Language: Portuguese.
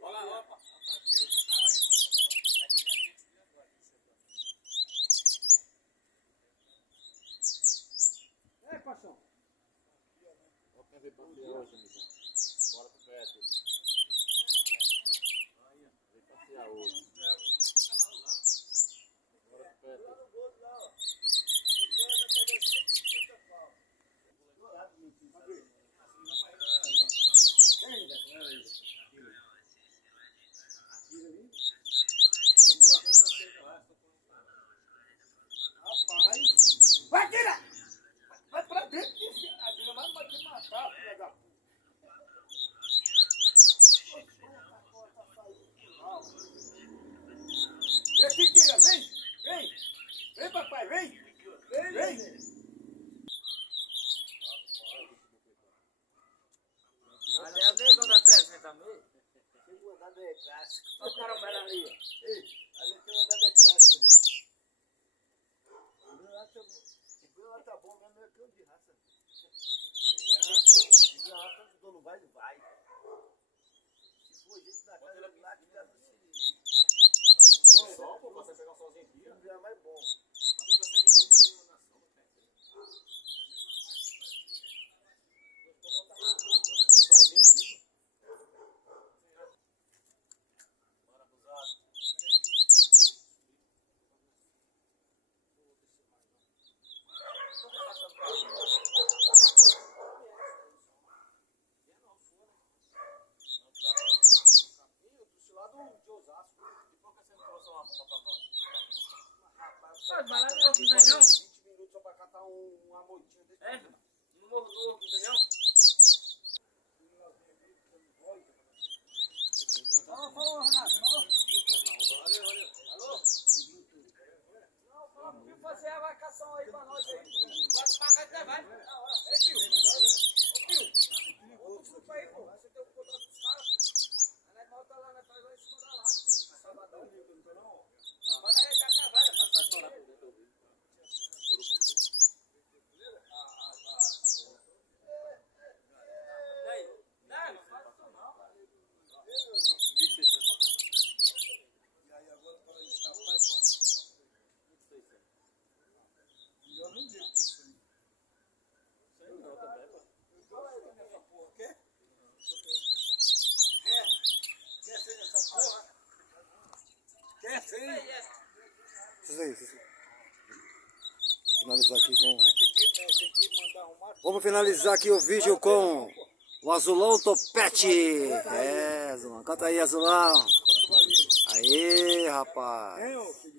Olha lá, opa. É, paixão. Olha quem veio passear hoje, amigão. Bora pro perto. Veio passear hoje. Bora pro perto. Rapaz, vai tirar! Vai pra dentro disso, a Bíblia vai te matar, filha da puta. Esse tira, vem, vem, vem papai, vem, vem. Ali é o negão da 30 mil. Tem um andar de clássico. Olha o caramelo ali. Ei, ali tem um andar de clássico. O lá tá bom mesmo, é que eu de raça. De raça, o dono vai, não vai. Se for gente da casa, lá que dá pra se Só, pô, você pegar um solzinho aqui. não é mais bom. Aqui você é de muita iluminação. Um solzinho aqui. Bora cruzado. Mas vai lá no morro, não tem não? 20 minutos só pra catar uma moitinha desse. É? No morro do não tem não? Falou, Renato, falou. Valeu, valeu. Alô? Não, fala pro Pio fazer a marcação aí pra nós aí. Bate pra cá que vai. Na hora. Ei, Pio. Ô, Pio. Outro grupo aí, pô. Você tem o contato dos caras. A nós volta lá, nós faz lá em cima da laje, pô. Sabadão. Bota a rede da cavalha. Tá estourado por dentro, eu vi. Daí. Não faz isso não. E aí agora para escapar é quanto? Eu não digo isso aí. Sei não também, pô. Essa porra, quer? Quer ser nessa porra? Quer ser? Isso aí. Finalizar aqui com... Tem que mandar arrumar. Vamos finalizar aqui o vídeo com o Azulão Topete. É, Azulão. Canta aí, Azulão. Quanto valeu? Aí, rapaz. Hein, ô filho?